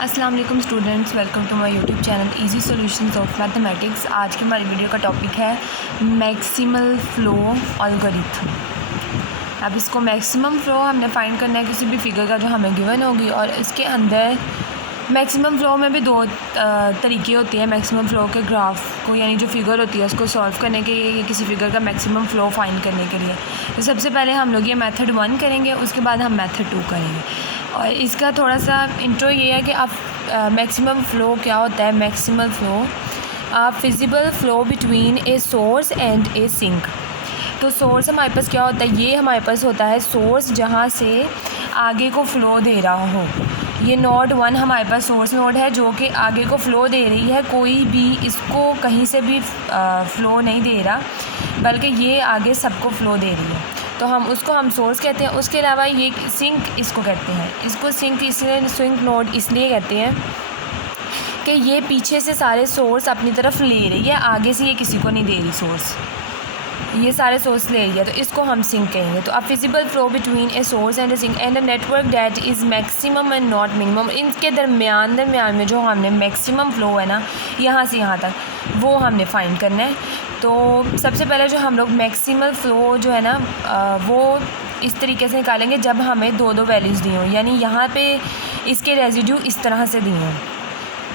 अस्सलाम वालेकुम students, welcome to my YouTube channel easy solutions of mathematics. आज की हमारी वीडियो का टॉपिक है मैक्सिमल फ़्लो अलगोरिथम। अब इसको मैक्सिमम फ़्लो हमने फाइंड करना है किसी भी फिगर का जो हमें गिवन होगी, और इसके अंदर मैक्सिमम फ़्लो में भी दो तरीके होते हैं मैक्सिमम फ़्लो के ग्राफ को, यानी जो फिगर होती है उसको सॉल्व करने के लिए, किसी फिगर का मैक्सिमम फ़्लो फाइंड करने के लिए। तो सबसे पहले हम लोग ये मेथड 1 करेंगे, उसके बाद हम मेथड 2 करेंगे। और इसका थोड़ा सा इंट्रो ये है कि आप मैक्सिमम फ़्लो क्या होता है। Maximal flow feasible flow between a source and a sink. तो सोर्स हमारे पास क्या होता है, ये हमारे पास होता है सोर्स जहाँ से आगे को फ़्लो दे रहा हो। ये नोड 1 हमारे पास सोर्स नोड है जो कि आगे को फ़्लो दे रही है, कोई भी इसको कहीं से भी फ़्लो नहीं दे रहा, बल्कि ये आगे सबको फ़्लो दे रही है। तो हम सोर्स कहते हैं। उसके अलावा ये सिंक इसको कहते हैं। इसको सिंक नोड इसलिए कहते हैं कि ये पीछे से सारे सोर्स अपनी तरफ ले रही है, आगे से ये किसी को नहीं दे रही सोर्स, ये सारे सोर्स ले रही है, तो इसको हम सिंक कहेंगे। तो अब feasible flow between a source and a sink and a network that is maximum and not minimum. इनके दरमियान में जो हमने मैक्सिमम फ़्लो है ना, यहाँ से यहाँ तक, वो हमने फाइंड करना है। तो सबसे पहले जो हम लोग मैक्सिमल फ़्लो जो है ना वो इस तरीके से निकालेंगे जब हमें दो वैल्यूज़ दी हों, यानी यहाँ पे इसके रेजिड्यू इस तरह से दिए हों,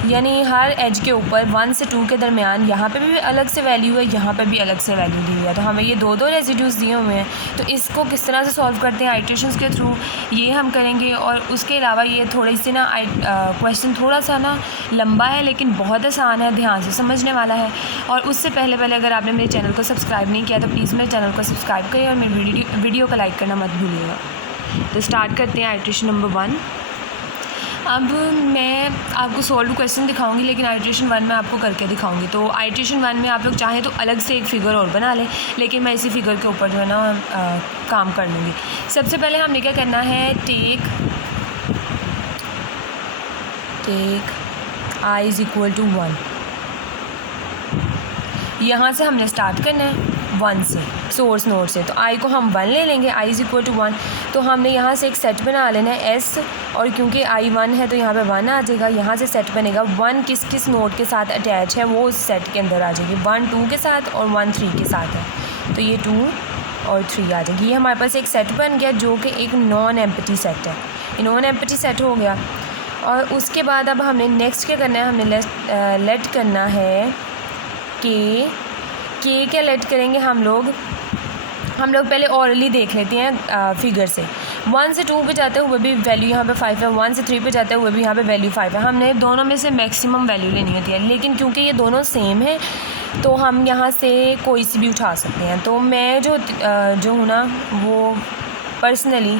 यानी हर एज के ऊपर 1 से 2 के दरमियान यहाँ पे भी अलग से वैल्यू है, यहाँ पे भी अलग से वैल्यू दी हुई है। तो हमें ये दो रेजिड्यूज़ दिए हुए हैं, तो इसको किस तरह से सॉल्व करते हैं आइट्रेशंस के थ्रू, ये हम करेंगे। और उसके अलावा ये थोड़ी सी ना क्वेश्चन थोड़ा सा ना लंबा है, लेकिन बहुत आसान है, ध्यान से समझने वाला है। और उससे पहले अगर आपने मेरे चैनल को सब्सक्राइब नहीं किया तो प्लीज़ मेरे चैनल को सब्सक्राइब करिए और मेरी वीडियो को लाइक करना मत भूलिएगा। तो स्टार्ट करते हैं आइट्रेशन नंबर 1। अब मैं आपको सॉल्व क्वेश्चन दिखाऊंगी, लेकिन आइट्रेशन 1 में आपको करके दिखाऊंगी। तो आइट्रेशन 1 में आप लोग चाहें तो अलग से एक फ़िगर और बना लें, लेकिन मैं इसी फिगर के ऊपर जो है ना काम कर लूँगी। सबसे पहले हमने क्या करना है, take i is equal to 1। यहाँ से हमने स्टार्ट करना है 1 से, सोर्स नोड से। तो i को हम 1 ले लेंगे, i इज़ इक्वल टू 1। तो हमने यहाँ से एक सेट बना लेना है s, और क्योंकि i 1 है तो यहाँ पे 1 आ जाएगा। यहाँ से सेट बनेगा 1 किस नोड के साथ अटैच है वो उस सेट के अंदर आ जाएगी। 1 2 के साथ और 1 3 के साथ है, तो ये 2 और 3 आ जाएगी। ये हमारे पास एक सेट बन गया जो कि एक नॉन एम्प्टी सेट है। ये नॉन एम्प्टी सेट हो गया। और उसके बाद अब हमने नेक्स्ट क्या करना है, हमने लेट करना है के क्या लेट करेंगे हम लोग पहले ऑरली देख लेते हैं फिगर से। 1 से 2 पे जाते हुए भी वैल्यू यहाँ पे 5 है, 1 से 3 पे जाते हुए भी यहाँ पे वैल्यू 5 है। हमने दोनों में से मैक्सिमम वैल्यू लेनी होती है, लेकिन क्योंकि ये दोनों सेम है तो हम यहाँ से कोई सी भी उठा सकते हैं। तो मैं जो हूँ ना वो पर्सनली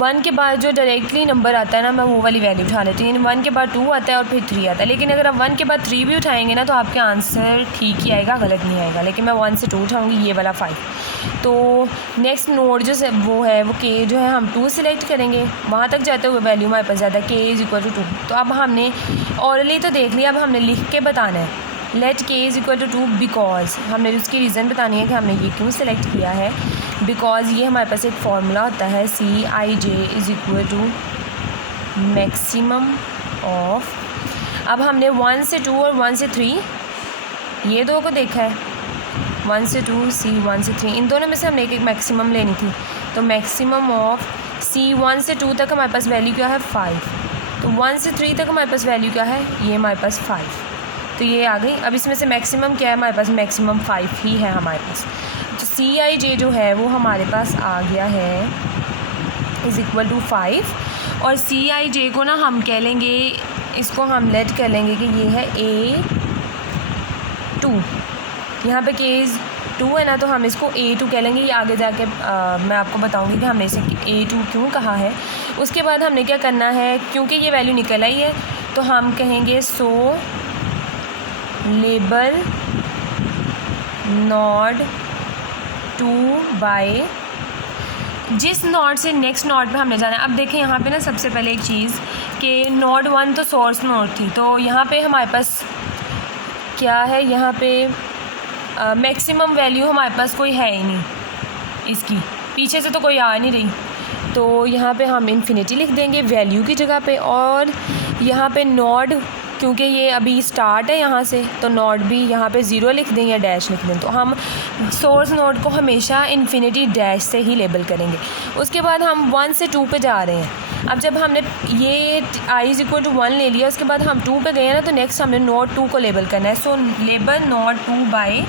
1 के बाद जो डायरेक्टली नंबर आता है ना, मैं वो वाली वैल्यू उठा लेती हूँ। 1 के बाद 2 आता है और फिर 3 आता है। लेकिन अगर आप 1 के बाद 3 भी उठाएंगे ना तो आपके आंसर ठीक ही आएगा, गलत नहीं आएगा। लेकिन मैं 1 से 2 उठाऊँगी, ये वाला 5। तो नेक्स्ट नोड जो वो है वो k जो है हम 2 सिलेक्ट करेंगे। वहाँ तक जाते हुए वैल्यू हमारे पास ज़्यादा, k इज़ इक्वल टू 2। तो अब हमने ऑरली तो देख लिया, अब हमने लिख के बताना है let k is equal to 2 because हमने उसकी रीज़न बतानी है कि हमने ये क्यों सिलेक्ट किया है। बिकॉज ये हमारे पास एक फार्मूला होता है Cij is equal to maximum of. अब हमने 1 से 2 और 1 से 3 ये दो को देखा है, 1 से 2 C 1 से 3, इन दोनों में से हमने एक मैक्सिमम लेनी थी। तो मैक्सिमम ऑफ C 1 से 2 तक हमारे पास वैल्यू क्या है 5, तो 1 से 3 तक हमारे पास वैल्यू क्या है, ये हमारे पास 5, तो ये आ गई। अब इसमें से मैक्सिमम क्या है हमारे पास, मैक्सिमम 5 ही है हमारे पास। तो Cij जो है वो हमारे पास आ गया है इज़ इक्वल टू 5। और Cij को ना हम कह लेंगे, इसको हम लेट कर लेंगे कि ये है A2। यहाँ पे k 2 है ना, तो हम इसको A2 कह लेंगे। ये आगे जाके मैं आपको बताऊँगी कि हमने इसे A2 क्यों कहा है। उसके बाद हमने क्या करना है, क्योंकि ये वैल्यू निकल आई है तो हम कहेंगे सो लेबल नोड 2 बाय, जिस नोड से नेक्स्ट नोड पे हमने जाना है। अब देखें यहाँ पे ना सबसे पहले एक चीज़ कि नोड 1 तो सोर्स नोड थी, तो यहाँ पे हमारे पास क्या है, यहाँ पे मैक्सिमम वैल्यू हमारे पास कोई है ही नहीं, इसकी पीछे से तो कोई आ नहीं रही। तो यहाँ पे हम इन्फिनिटी लिख देंगे वैल्यू की जगह पे, और यहाँ पे नॉड, क्योंकि ये अभी स्टार्ट है यहाँ से, तो नॉट भी यहाँ पे ज़ीरो लिख दें या डैश लिख दें। तो हम सोर्स नोड को हमेशा इन्फिनिटी डैश से ही लेबल करेंगे। उसके बाद हम 1 से 2 पे जा रहे हैं। अब जब हमने ये i इज़ इक्वल टू 1 ले लिया, उसके बाद हम 2 पे गए हैं ना, तो नेक्स्ट हमने नोड 2 को लेबल करना है। सो लेबल नोड 2 बाय,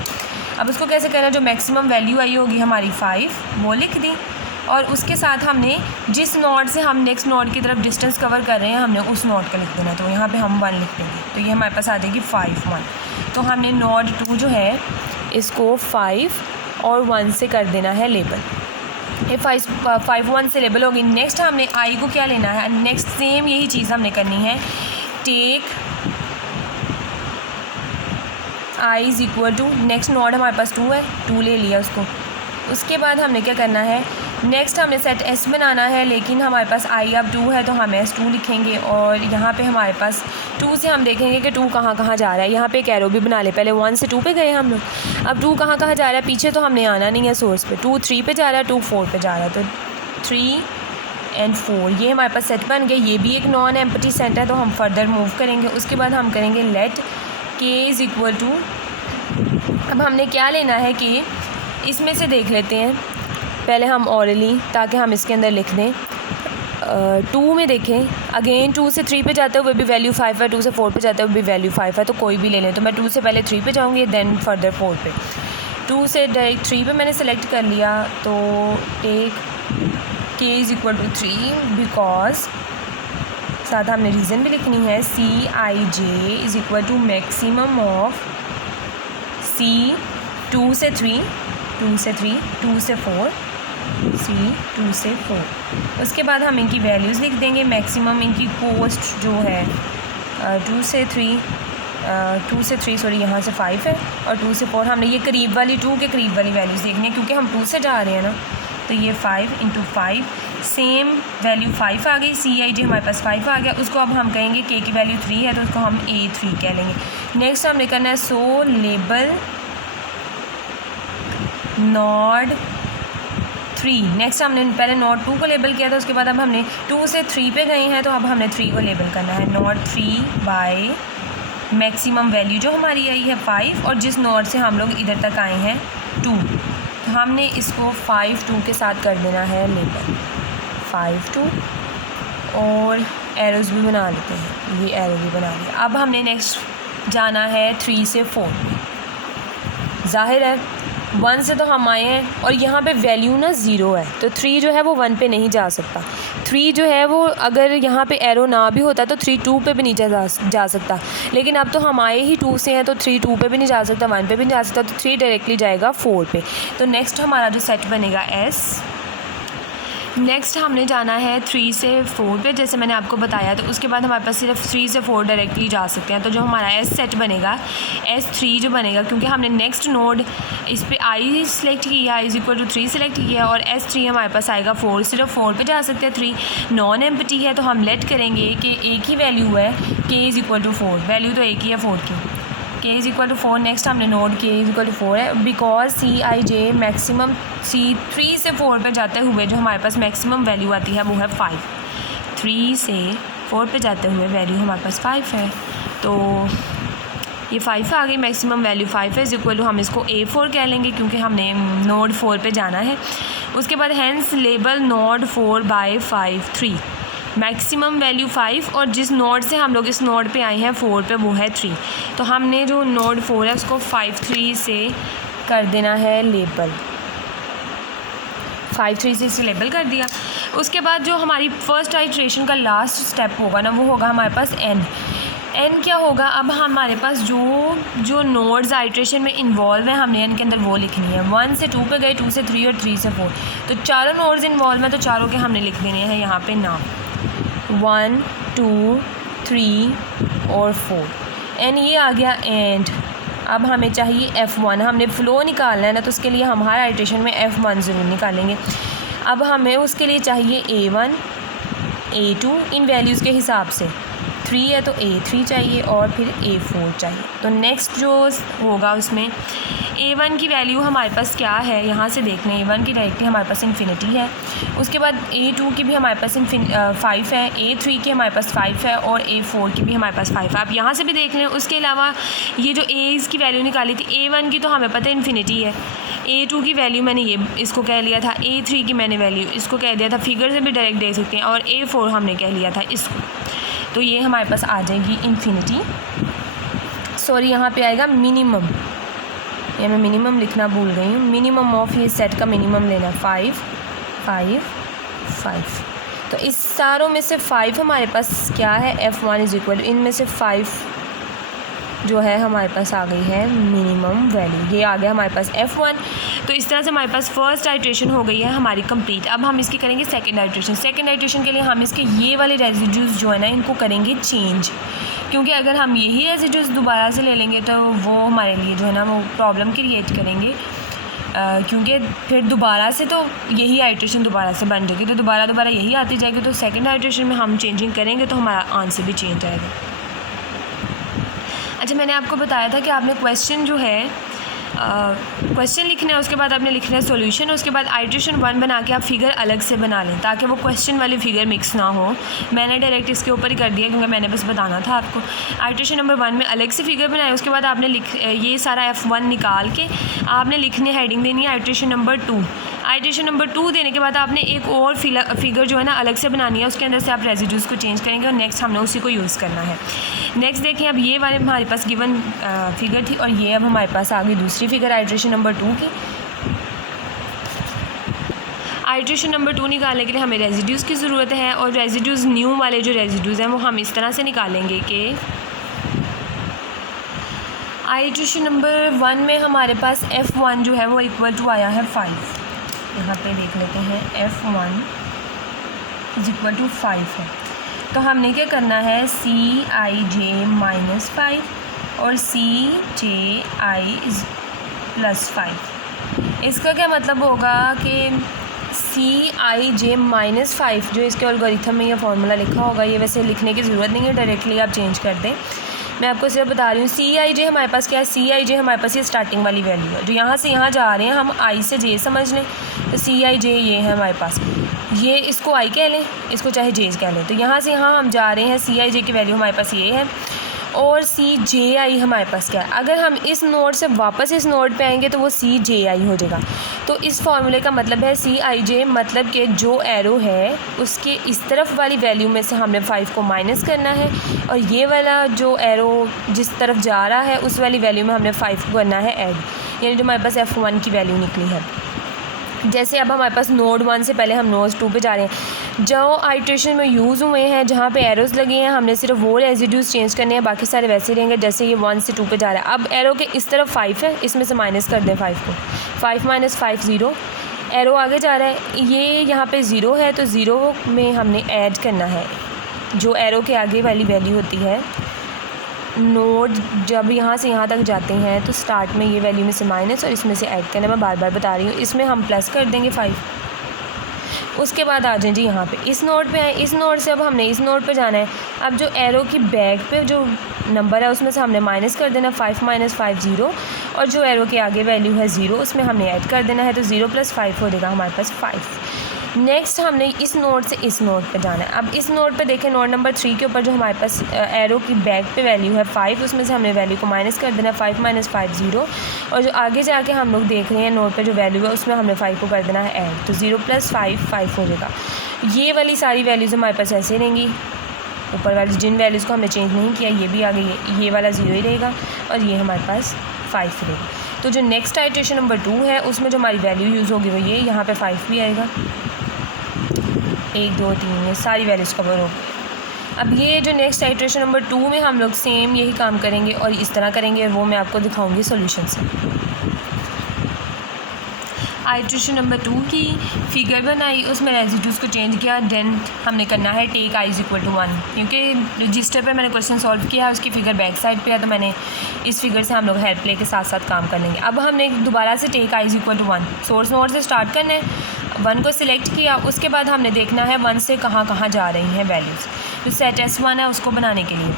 अब उसको कैसे करना है, जो मैक्सिमम वैल्यू आई होगी हमारी 5 वो लिख दी, और उसके साथ हमने जिस नोड से हम नेक्स्ट नोड की तरफ डिस्टेंस कवर कर रहे हैं हमने उस नोड का लिख देना है। तो यहाँ पे हम 1 लिख देंगे, तो ये हमारे पास आ जाएगी 5 1। तो हमने नोड 2 जो है इसको 5 और 1 से कर देना है लेबल। ये 5 1 से लेबल होगी। नेक्स्ट हमने आई को क्या लेना है, नेक्स्ट सेम यही चीज़ हमने करनी है, take I is equal to, next node हमारे पास 2 है, 2 ले लिया उसको। उसके बाद हमने क्या करना है, नेक्स्ट हमने सेट एस बनाना है, लेकिन हमारे पास आई अब 2 है तो हम S2 लिखेंगे, और यहाँ पे हमारे पास 2 से हम देखेंगे कि 2 कहाँ कहाँ जा रहा है। यहाँ पे एक एरो भी बना ले, पहले 1 से 2 पे गए हम लोग, अब 2 कहाँ कहाँ जा रहा है, पीछे तो हमने आना नहीं है सोर्स पे। 2 3 पे जा रहा है, 2 4 पे जा रहा है, तो 3 और 4 ये हमारे पास सेट बन गए। ये भी एक नॉन एम्प्टी सेट है, तो हम फर्दर मूव करेंगे। उसके बाद हम करेंगे let k is equal to, अब हमने क्या लेना है कि इसमें से देख लेते हैं पहले हम ऑरली, ताकि हम इसके अंदर लिख दें। 2 में देखें, अगेन 2 से 3 पे जाते हुए भी वैल्यू 5 है, 2 से 4 पे जाते हुए भी वैल्यू 5 है, तो कोई भी ले लें। तो मैं 2 से पहले 3 पे जाऊँगी, देन फर्दर 4 पे। 2 से डायरेक्ट 3 पे मैंने सेलेक्ट कर लिया, तो take k is equal to 3, because साथ हमने रीज़न भी लिखनी है, Cij is equal to maximum of C 2 से 3, 2 से 3, 2 से 4, C 2 से 4। उसके बाद हम इनकी वैल्यूज़ लिख देंगे। मैक्सिमम इनकी कोस्ट जो है 2 से 3 सॉरी यहाँ से 5 है, और 2 से 4 हमने ये करीब वाली 2 के करीब वाली वैल्यूज़ देखनी है, क्योंकि हम 2 से जा रहे हैं ना। तो ये 5 × 5 सेम वैल्यू 5 आ गई, Cij हमारे पास 5 आ गया। उसको अब हम कहेंगे k की वैल्यू 3 है, तो उसको हम A3 कह लेंगे। नेक्स्ट हमने करना है सो लेबल नोड 3। नेक्स्ट हमने पहले नोड 2 को लेबल किया था, उसके बाद अब हमने 2 से 3 पे गए हैं, तो अब हमने 3 को लेबल करना है। नोड 3 बाय मैक्सिमम वैल्यू जो हमारी आई है 5, और जिस नोड से हम लोग इधर तक आए हैं 2, तो हमने इसको 5 2 के साथ कर देना है लेबल 5 2, और एरोज़ भी बना लेते हैं, ये एरो भी बना लिया। अब हमने नेक्स्ट जाना है 3 से 4 में। ज़ाहिर है 1 से तो हम आए हैं, और यहाँ पे वैल्यू ना 0 है, तो 3 जो है वो 1 पे नहीं जा सकता। 3 जो है वो अगर यहाँ पे एरो ना भी होता तो 3 2 पे भी नहीं जा सकता, लेकिन अब तो हम आए ही 2 से हैं, तो 3 2 पे भी नहीं जा सकता, 1 पे भी नहीं जा सकता, तो 3 डायरेक्टली जाएगा 4 पे। तो नेक्स्ट हमारा जो सेट बनेगा S। नेक्स्ट हमने जाना है 3 से 4 पे, जैसे मैंने आपको बताया। तो उसके बाद हमारे पास सिर्फ 3 से 4 डायरेक्टली जा सकते हैं। तो जो हमारा S सेट बनेगा, S3 जो बनेगा, क्योंकि हमने नेक्स्ट नोड इस पे I सेलेक्ट किया, I is equal to 3 select किया, और S3 हमारे पास आएगा 4, सिर्फ 4 पे जा सकते हैं। 3 नॉन एम्प्टी है, तो हम लेट करेंगे कि एक ही वैल्यू है, k is equal to 4, value तो एक ही है 4 की, k is equal to 4। Next हमने node k is equal to 4 है, बिकॉज Cij मैक्सिमम C3 से 4 पे जाते हुए जो हमारे पास मैक्सिमम वैल्यू आती है वो है 5। 3 से 4 पे जाते हुए वैल्यू हमारे पास 5 है, तो ये 5 आ गई, मैक्सिमम वैल्यू 5 है, इज़ इक्वल टू हम इसको A4 कह लेंगे, क्योंकि हमने नोड 4 पे जाना है। उसके बाद hence label node 4 by 5 3, maximum value 5, और जिस नोड से हम लोग इस नोड पे आए हैं 4 पे वो है 3, तो हमने जो नोड 4 है उसको 5 3 से कर देना है लेबल, 5 3 से इसे लेबल कर दिया। उसके बाद जो हमारी फर्स्ट आइट्रेशन का लास्ट स्टेप होगा ना, वो होगा हमारे पास n क्या होगा, अब हमारे पास जो नोड्स आइट्रेशन में इन्वॉल्व है हमने n के अंदर वो लिखनी है। 1 से 2 पे गए, 2 से 3 और 3 से 4, तो चारों नोड्स इन्वॉल्व हैं, तो चारों के हमने लिख देने हैं यहाँ पे नाम, 1 2 3 और 4, एंड ये आ गया एंड। अब हमें चाहिए F1, हमने फ़्लो निकालना है ना, तो उसके लिए हम हर आइट्रेशन में F1 ज़रूर निकालेंगे। अब हमें उसके लिए चाहिए A1 A2 इन वैल्यूज़ के हिसाब से, 3 है तो A3 चाहिए और फिर A4 चाहिए। तो नेक्स्ट जो होगा उसमें A1 की वैल्यू हमारे पास क्या है, यहाँ से देख लें। A1 की डायरेक्टली हमारे पास इन्फिनिटी है। उसके बाद A2 की भी हमारे पास 5 है, A3 की हमारे पास 5 है और A4 की भी हमारे पास 5 है। आप यहाँ से भी देख लें। उसके अलावा ये जो A's की वैल्यू निकाली थी, A1 की तो हमें पता है इन्फिनिटी है, A2 की वैल्यू मैंने ये इसको कह लिया था, A3 की मैंने वैल्यू इसको कह दिया था, फिगर से भी डायरेक्ट देख सकते हैं, और A4 हमने कह लिया था इसको। तो ये हमारे पास आ जाएगी इन्फिनिटी, सॉरी यहाँ पे आएगा मिनिमम, ये मैं मिनिमम लिखना भूल गई हूँ। मिनिमम ऑफ ये सेट का मिनिमम लेना 5 5 5। तो इस सारों में से 5 हमारे पास क्या है, F1 इज इक्वल, इनमें से 5 जो है हमारे पास आ गई है मिनिमम वैल्यू, ये आ गया हमारे पास F1। तो इस तरह से हमारे पास फर्स्ट आइट्रेशन हो गई है हमारी कंप्लीट। अब हम इसकी करेंगे सेकंड आइट्रेशन। सेकंड आइट्रेशन के लिए हम इसके ये वाले रेजिड्यूज़ जो है ना, इनको करेंगे चेंज, क्योंकि अगर हम यही रेजिड्यूज़ दोबारा से ले लेंगे तो वो हमारे लिए जो है ना वो प्रॉब्लम क्रिएट करेंगे, क्योंकि फिर दोबारा से तो यही आइट्रेशन दोबारा से बन जाएगी, तो दोबारा यही आती जाएगी। तो सेकंड आइट्रेशन में हम चेंजिंग करेंगे तो हमारा आंसर भी चेंज आएगा। अच्छा, मैंने आपको बताया था कि आपने क्वेश्चन जो है क्वेश्चन लिखना है, उसके बाद आपने लिखना है सॉल्यूशन, उसके बाद आइट्रेशन 1 बना के आप फिगर अलग से बना लें ताकि वो क्वेश्चन वाली फिगर मिक्स ना हो। मैंने डायरेक्ट इसके ऊपर ही कर दिया क्योंकि मैंने बस बताना था आपको। आइट्रेशन नंबर 1 में अलग से फिगर बनाए, उसके बाद आपने ये सारा F1 निकाल के आपने लिखने हेडिंग देनी है आइट्रेशन नंबर 2। आइट्रेशन नंबर 2 देने के बाद आपने एक और फिगर जो है ना अलग से बनानी है, उसके अंदर से आप रेजिड्यूज़ को चेंज करेंगे और नेक्स्ट हमने उसी को यूज़ करना है। नेक्स्ट देखें, अब ये वाले हमारे पास गिवन फिगर थी और ये अब हमारे पास आ गई दूसरी फिगर आइट्रेशन नंबर 2 की। आइट्रेशन नंबर 2 निकालने के लिए हमें रेजिड्यूज़ की ज़रूरत है, और रेजिड्यूज़ न्यू वाले जो रेजिड्यूज़ हैं वो हम इस तरह से निकालेंगे कि आइट्रेशन नंबर 1 में हमारे पास F1 जो है वो इक्वल टू आया है 5। यहाँ पे देख लेते हैं F1 इज इक्वल टू 5 है। तो हमने क्या करना है, Cij माइनस 5 और Cji प्लस 5। इसका क्या मतलब होगा कि Cij माइनस 5 जो इसके एल्गोरिथम में ये फार्मूला लिखा होगा, ये वैसे लिखने की ज़रूरत नहीं है, डायरेक्टली आप चेंज कर दें। मैं आपको सिर्फ बता रही हूँ। Cij हमारे पास क्या है, Cij हमारे पास ये स्टार्टिंग वाली वैल्यू है, जो यहाँ से यहाँ जा रहे हैं, हम I से J समझ लें, तो Cij ये है हमारे पास, ये इसको I कह लें, इसको चाहे J कह लें। तो यहाँ से यहाँ हम जा रहे हैं, Cij की वैल्यू हमारे पास ये है, और Cji हमारे पास क्या है। अगर हम इस नोड से वापस इस नोड पे आएंगे तो वो Cji हो जाएगा। तो इस फार्मूले का मतलब है Cij मतलब कि जो एरो है उसके इस तरफ वाली वैल्यू में से हमने 5 को माइनस करना है, और ये वाला जो एरो जिस तरफ जा रहा है उस वाली वैल्यू में हमने 5 को करना है ऐड, यानी जो हमारे पास F1 की वैल्यू निकली है। जैसे अब हमारे पास नोड 1 से पहले हम नोड 2 पे जा रहे हैं, जो आइट्रेशन में यूज़ हुए हैं जहाँ पे एरोज़ लगे हैं, हमने सिर्फ वो रेजिड्यूज़ चेंज करने हैं, बाकी सारे वैसे रहेंगे जैसे ये 1 से 2 पे जा रहा है। अब एरो के इस तरफ 5 है, इसमें से माइनस कर दें 5 को, 5 माइनस 5 0, एरो आगे जा रहा है, ये यहाँ पे 0 है, तो 0 में हमने ऐड करना है जो एरो के आगे वाली वैल्यू होती है। नोड जब यहाँ से यहाँ तक जाते हैं तो स्टार्ट में ये वैल्यू में से माइनस और इसमें से ऐड करना, मैं बार बार बता रही हूँ। इसमें हम प्लस कर देंगे 5, उसके बाद आ जाए जी यहाँ पे इस नोड पे आए, इस नोड से अब हमने इस नोड पे जाना है। अब जो एरो की बैक पे जो नंबर है उसमें से हमने माइनस कर देना 5 माइनस 5 0, और जो एरो के आगे वैल्यू है 0 उसमें हमने ऐड कर देना है, तो 0 प्लस 5 हो जाएगा हमारे पास 5। नेक्स्ट हमने इस नोड से इस नोड पे जाना है। अब इस नोड पे देखें, नोड नंबर 3 के ऊपर जो हमारे पास एरो की बैक पे वैल्यू है 5, उसमें से हमने वैल्यू को माइनस कर देना है 5 माइनस 5 0, और जो आगे जाके हम लोग देख रहे हैं नोड पे जो वैल्यू है उसमें हमने 5 को कर देना है ऐड, तो 0 प्लस 5 5 हो जाएगा। ये वाली सारी वैल्यूज़ हमारे पास ऐसे रहेंगी, ऊपर वाली जिन वैल्यूज़ को हमने चेंज नहीं किया ये भी आ गई, ये वाला 0 ही रहेगा और ये हमारे पास 5 रहेगा। तो जो नेक्स्ट आइट्रेशन नंबर 2 है उसमें जो हमारी वैल्यू यूज़ होगी वो ये, यहाँ पे 5 भी आएगा, 1 2 3 ये सारी वैल्यूज़ कवर हो गई। अब ये जो नेक्स्ट आइट्रेशन नंबर 2 में हम लोग सेम यही काम करेंगे और इस तरह करेंगे, वो मैं आपको दिखाऊंगी सॉल्यूशन से। आइट्रेशन नंबर 2 की फिगर बनाई, उसमें रेजिड्यूज़ को चेंज किया, देन हमने करना है टेक I इक्वल टू 1, क्योंकि रजिस्टर पे मैंने क्वेश्चन सॉल्व किया है उसकी फिगर बैक साइड पे है, तो मैंने इस फिगर से हम लोग हेल्प ले के साथ साथ काम कर लेंगे। अब हमने दोबारा से take I equal to 1 source node से स्टार्ट करना है, 1 को सिलेक्ट किया, उसके बाद हमने देखना है 1 से कहाँ कहाँ जा रही हैं वैल्यूज़। जो सेट S1 है उसको बनाने के लिए।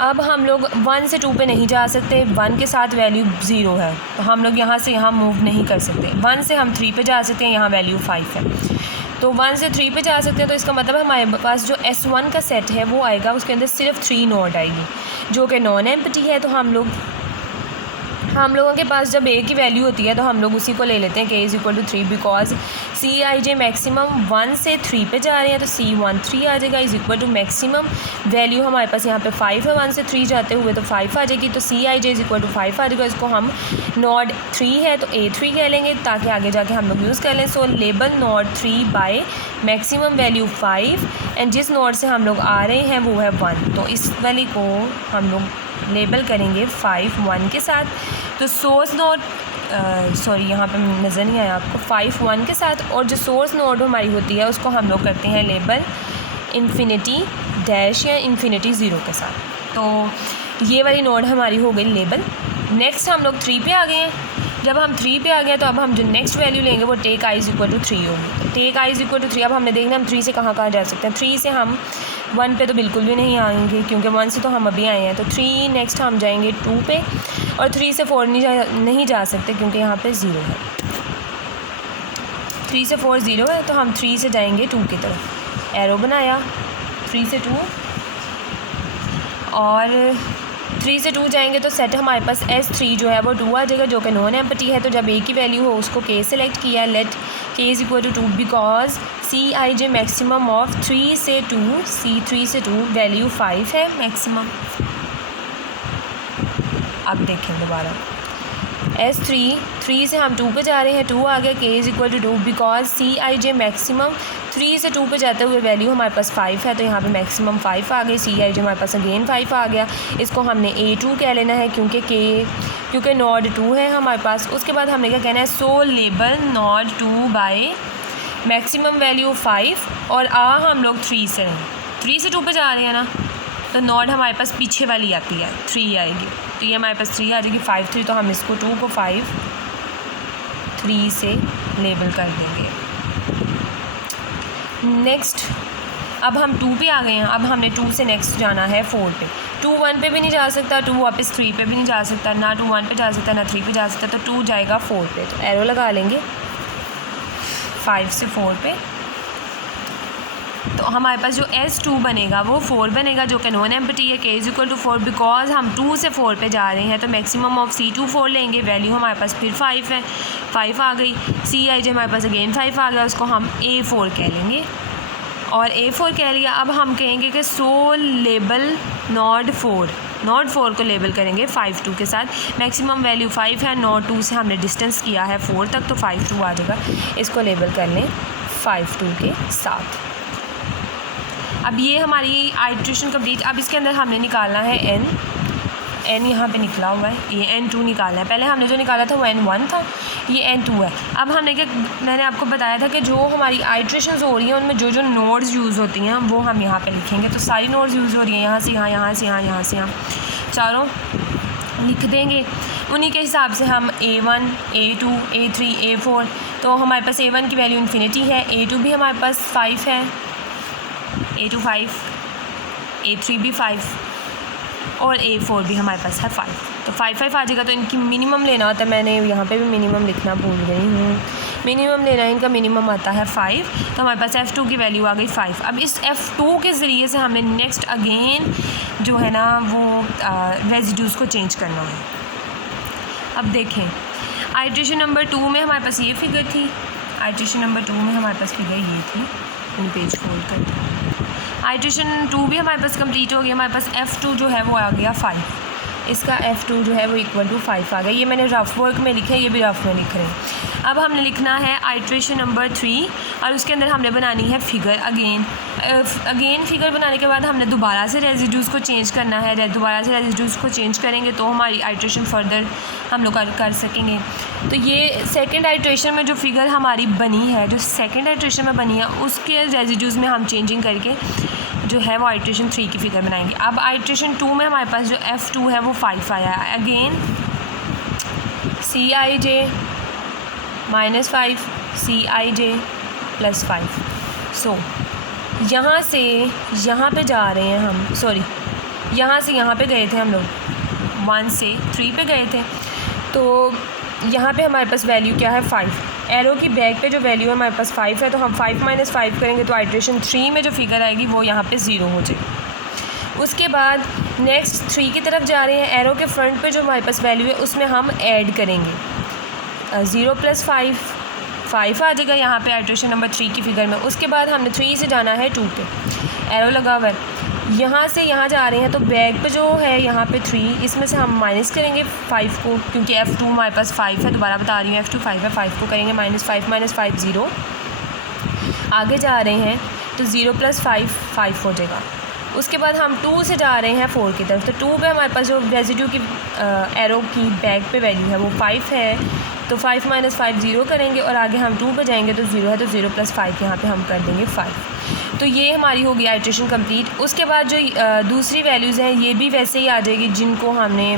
अब हम लोग 1 से 2 पे नहीं जा सकते, 1 के साथ वैल्यू 0 है तो हम लोग यहाँ से यहाँ मूव नहीं कर सकते। 1 से हम 3 पे जा सकते हैं, यहाँ वैल्यू 5 है तो 1 से 3 पे जा सकते हैं। तो इसका मतलब हमारे पास जो S1 का सेट है वो आएगा, उसके अंदर सिर्फ 3 नोड आएगी जो कि नॉन एम्प्टी है। तो हम लोगों के पास जब ए की वैल्यू होती है तो हम लोग उसी को ले लेते हैं, k = 3 बिकॉज Cij मैक्सिमम 1 से 3 पे जा रहे हैं तो C13 आ जाएगा = मैक्सिमम वैल्यू हमारे पास यहाँ पे 5 है, 1 से 3 जाते हुए तो 5 आ जाएगी तो Cij = 5 आ जाएगा। इसको हम नोड 3 है तो A3 कह लेंगे ताकि आगे जाके हम लोग यूज़ कर लें। So label node 3 by maximum value 5 and जिस नोड से हम लोग आ रहे हैं वो है 1, तो इस वाली को हम लोग लेबल करेंगे 5 1 के साथ। तो सोर्स नोड यहाँ पे नज़र नहीं आया आपको, 5 1 के साथ, और जो सोर्स नोड हमारी होती है उसको हम लोग करते हैं लेबल इन्फिनिटी डैश या इन्फिनिटी 0 के साथ। तो ये वाली नोड हमारी हो गई लेबल। नेक्स्ट हम लोग 3 पे आ गए हैं। जब हम 3 पे आ गए तो अब हम जो नेक्स्ट वैल्यू लेंगे वो टेक i = 3 होगी। टेक i = 3 अब हमने देखना हम 3 से कहाँ जा सकते हैं। 3 से हम 1 पे तो बिल्कुल भी नहीं आएंगे क्योंकि 1 से तो हम अभी आए हैं। तो 3 नेक्स्ट हम जाएंगे 2 पे और 3 से 4 नहीं जा सकते क्योंकि यहाँ पे 0 है। 3 से 4 0 है तो हम 3 से जाएंगे 2 की तरफ। एरो बनाया 3 से 2 और 3 से 2 जाएंगे तो सेट हमारे पास S3 जो है वो 2 आ जाएगा जो कि नॉन एम्प्टी है। तो जब ए की वैल्यू हो उसको k सेलेक्ट किया, let k = 2 because Cij maximum of 3 से 2 C3 से 2 वैल्यू 5 है मैक्सिमम। अब देखें दोबारा S3 3 से हम 2 पे जा रहे हैं, 2 आ गया, k = 2 बिकॉज Cij मैक्सिमम 3 से 2 पे जाते हुए वैल्यू हमारे पास 5 है तो यहाँ पे मैक्सिमम 5 आ गई। Cij हमारे पास अगेन 5 आ गया। इसको हमने A2 कह लेना है क्योंकि नोड 2 है हमारे पास। उसके बाद हमने क्या कहना है, so label node 2 by maximum value 5 और हम लोग 3 से 2 पे जा रहे हैं ना तो नोड हमारे पास पीछे वाली आती है 3 आएगी तो ये हमारे पास 3 आ जाएगी 5 3 तो हम इसको 2 को 5 3 से लेबल कर देंगे। नेक्स्ट अब हम 2 पे आ गए हैं। अब हमने 2 से नेक्स्ट जाना है 4 पे। 2 1 पे भी नहीं जा सकता, 2 वापस 3 पे भी नहीं जा सकता, ना 2 1 पे जा सकता ना 3 पे जा सकता, तो 2 जाएगा 4 पे। तो एरो लगा लेंगे 5 से 4 पे। तो हमारे पास जो S2 बनेगा वो 4 बनेगा जो कि नॉन एम्प्टी है। k = 4 बिकॉज हम 2 से 4 पे जा रहे हैं तो मैक्सिमम ऑफ C2 4 लेंगे, वैल्यू हमारे पास फिर 5 है, 5 आ गई। Cij हमारे पास अगेन 5 आ गया, उसको हम A4 कह लेंगे और A4 कह लिया। अब हम कहेंगे कि सो लेबल नोड 4 को लेबल करेंगे 5 2 के साथ। मैक्सिमम वैल्यू 5 है, नोड 2 से हमने डिस्टेंस किया है 4 तक तो 5 2 आ जाएगा। इसको लेबल कर लें 5 2 के साथ। अब ये हमारी आइट्रेशन कंप्लीट। अब इसके अंदर हमने निकालना है n यहाँ पे निकला हुआ है, ये n2 निकालना है। पहले हमने जो निकाला था वो n1 था, ये n2 है। अब मैंने आपको बताया था कि जो हमारी आइट्रेशंस हो रही हैं उनमें जो नोड्स यूज़ होती हैं वो हम यहाँ पे लिखेंगे। तो सारी नोड्स यूज़ हो रही हैं, यहाँ से यहाँ, यहाँ से यहाँ, यहाँ से यहाँ, चारों लिख देंगे। उन्हीं के हिसाब से हम A1 A2 A3 A4, तो हमारे पास A1 की वैल्यू इन्फिनिटी है, A2 भी हमारे पास 5 है, A2 5, A3 भी 5 और A4 भी हमारे पास है 5। तो 5 5 आ जाएगा। तो इनकी मिनिमम लेना होता है, मैंने यहाँ पे भी मिनिमम लिखना भूल गई हूँ। मिनिमम लेना है, इनका मिनिमम आता है 5। तो हमारे पास F2 की वैल्यू आ गई 5। अब इस F2 के ज़रिए से हमने नेक्स्ट अगेन जो है ना वो रेजिड्यूज़ को चेंज करना है। अब देखें आइट्रेशन नंबर 2 में हमारे पास ये फिगर थी, आइट्रेशन नंबर 2 में हमारे पास फिगर ये थी। इन पेज फोल्ड कर आइट्रेशन 2 भी हमारे पास कंप्लीट हो गया। हमारे पास F2 जो है वो आ गया 5, इसका F2 जो है वो = 5 आ गया। ये मैंने रफ वर्क में लिखा है, ये भी रफ में लिख रहे हैं। अब हमने लिखना है आइट्रेशन नंबर 3 और उसके अंदर हमने बनानी है फिगर अगेन फिगर बनाने के बाद हमने दोबारा से रेजिड्यूज़ को चेंज करना है। दोबारा से रेजिड्यूज़ को चेंज करेंगे तो हमारी आइट्रेशन फर्दर हम लोग कर सकेंगे। तो ये सेकंड आइट्रेशन में जो फिगर हमारी बनी है, जो सेकंड आइट्रेशन में बनी है, उसके रेजिड्यूज़ में हम चेंजिंग करके जो है वो आइट्रेशन 3 की फिगर बनाएंगे। अब आइट्रेशन 2 में हमारे पास जो F2 है वो 5 आया है। Again Cij -5 Cij +5। सो यहाँ से यहाँ पे जा रहे हैं हम, सॉरी यहाँ से यहाँ पे गए थे हम लोग, 1 से 3 पे गए थे। तो यहाँ पे हमारे पास वैल्यू क्या है 5, एरो की बैक पे जो वैल्यू है हमारे पास 5 है, तो हम 5 - 5 करेंगे तो आइट्रेशन 3 में जो फिगर आएगी वो यहाँ पे 0 हो जाएगी। उसके बाद नेक्स्ट 3 की तरफ जा रहे हैं, एरो के फ्रंट पे जो हमारे पास वैल्यू है उसमें हम ऐड करेंगे 0 + 5 आ जाएगा यहाँ पे आइट्रेशन नंबर 3 की फिगर में। उसके बाद हमने 3 से जाना है 2 पे, एरो लगा हुआ है, यहाँ से यहाँ जा रहे हैं तो बैक पे जो है यहाँ पे 3, इसमें से हम माइनस करेंगे 5 को, क्योंकि F2 हमारे पास 5 है, दोबारा बता रही हूँ F2 5 है, 5 को करेंगे -5 - 5 0। आगे जा रहे हैं तो 0 + 5 5 हो जाएगा। उसके बाद हम 2 से जा रहे हैं 4 की तरफ, तो 2 पे हमारे पास जो रेजिड्यू की एरो की बैक पे वैल्यू है वो 5 है, तो 5 - 5 0 करेंगे और आगे हम 2 पे जाएंगे तो 0 है, तो 0 + 5 यहाँ पे हम कर देंगे 5। तो ये हमारी होगी आइट्रेशन कंप्लीट। उसके बाद जो दूसरी वैल्यूज़ हैं ये भी वैसे ही आ जाएगी जिनको हमने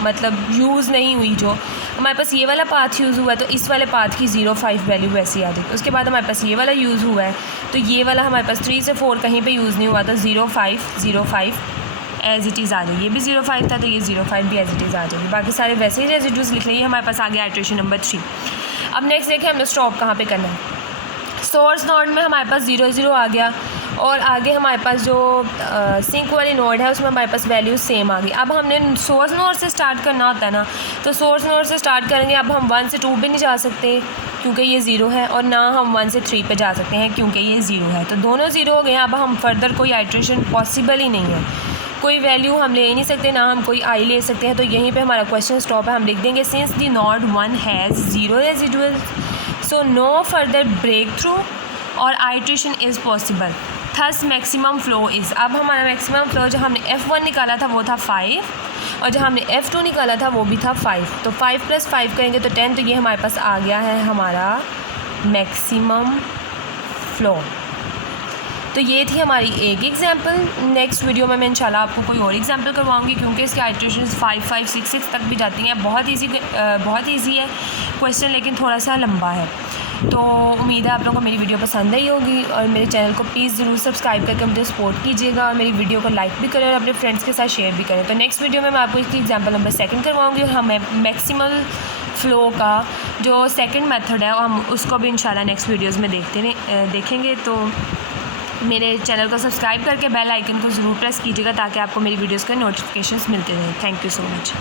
मतलब यूज़ नहीं हुई, जो हमारे पास ये वाला पाथ यूज़ हुआ है तो इस वाले पाथ की 0 5 वैल्यू वैसे ही आ जाएगी। उसके बाद हमारे पास ये वाला यूज़ हुआ है तो ये वाला हमारे पास 3 से 4 कहीं पे यूज़ नहीं हुआ, तो 0 5 एज़ इट इज़ आ जाएगी। ये भी 0 5 था तो ये 0 5 भी एज़ इट इज़ आ जाएगी। बाकी सारे वैसे ही रेजिड्यूज़ लिख लेंगे। हमारे पास आ गया आइट्रेशन नंबर 3। अब नेक्स्ट देखें हमने स्टॉप कहाँ पे करना है। सोर्स नोड में हमारे पास 0 0 आ गया और आगे हमारे पास जो सिंक वाली नोड है उसमें हमारे पास वैल्यूज सेम आ गई। अब हमने सोर्स नोड से स्टार्ट करना होता है ना, तो सोर्स नोड से स्टार्ट करेंगे। अब हम 1 से 2 पे नहीं जा सकते क्योंकि ये 0 है, और ना हम 1 से 3 पे जा सकते हैं क्योंकि ये 0 है, तो दोनों 0 हो गए हैं। अब हम फर्दर कोई आइट्रेशन पॉसिबल ही नहीं है, कोई वैल्यू हम ले नहीं सकते, ना हम कोई आई ले सकते हैं। तो यहीं पे हमारा क्वेश्चन स्टॉप है। हम लिख देंगे since the node 1 has 0 residual so no further breakthrough और iteration is possible, thus maximum flow is. अब हमारा मैक्सिमम फ्लो जो हमने F1 निकाला था वो था 5 और जो हमने F2 निकाला था वो भी था 5, तो 5 + 5 करेंगे तो 10, तो ये हमारे पास आ गया है हमारा मैक्सिमम फ्लो। तो ये थी हमारी एक एग्जांपल। नेक्स्ट वीडियो में मैं इंशाल्लाह आपको कोई और एग्जांपल करवाऊंगी क्योंकि इसके आइट्रेशंस 5 5 6 6 तक भी जाती हैं। बहुत इजी है क्वेश्चन, लेकिन थोड़ा सा लंबा है। तो उम्मीद है आप लोगों को मेरी वीडियो पसंद आई होगी और मेरे चैनल को प्लीज़ ज़रूर सब्सक्राइब करके मुझे सपोर्ट कीजिएगा और मेरी वीडियो को लाइक भी करें और अपने फ्रेंड्स के साथ शेयर भी करें। तो नेक्स्ट वीडियो में मैं आपको इसकी एग्जांपल नंबर 2 करवाऊंगी और हम मैक्सिमल फ़्लो का जो सेकंड मेथड है हम उसको भी इंशाल्लाह नेक्स्ट वीडियोज़ में देखेंगे। तो मेरे चैनल को सब्सक्राइब करके बेल आइकन को ज़रूर प्रेस कीजिएगा ताकि आपको मेरी वीडियोज़ के नोटिफिकेशंस मिलते रहें। Thank you so much.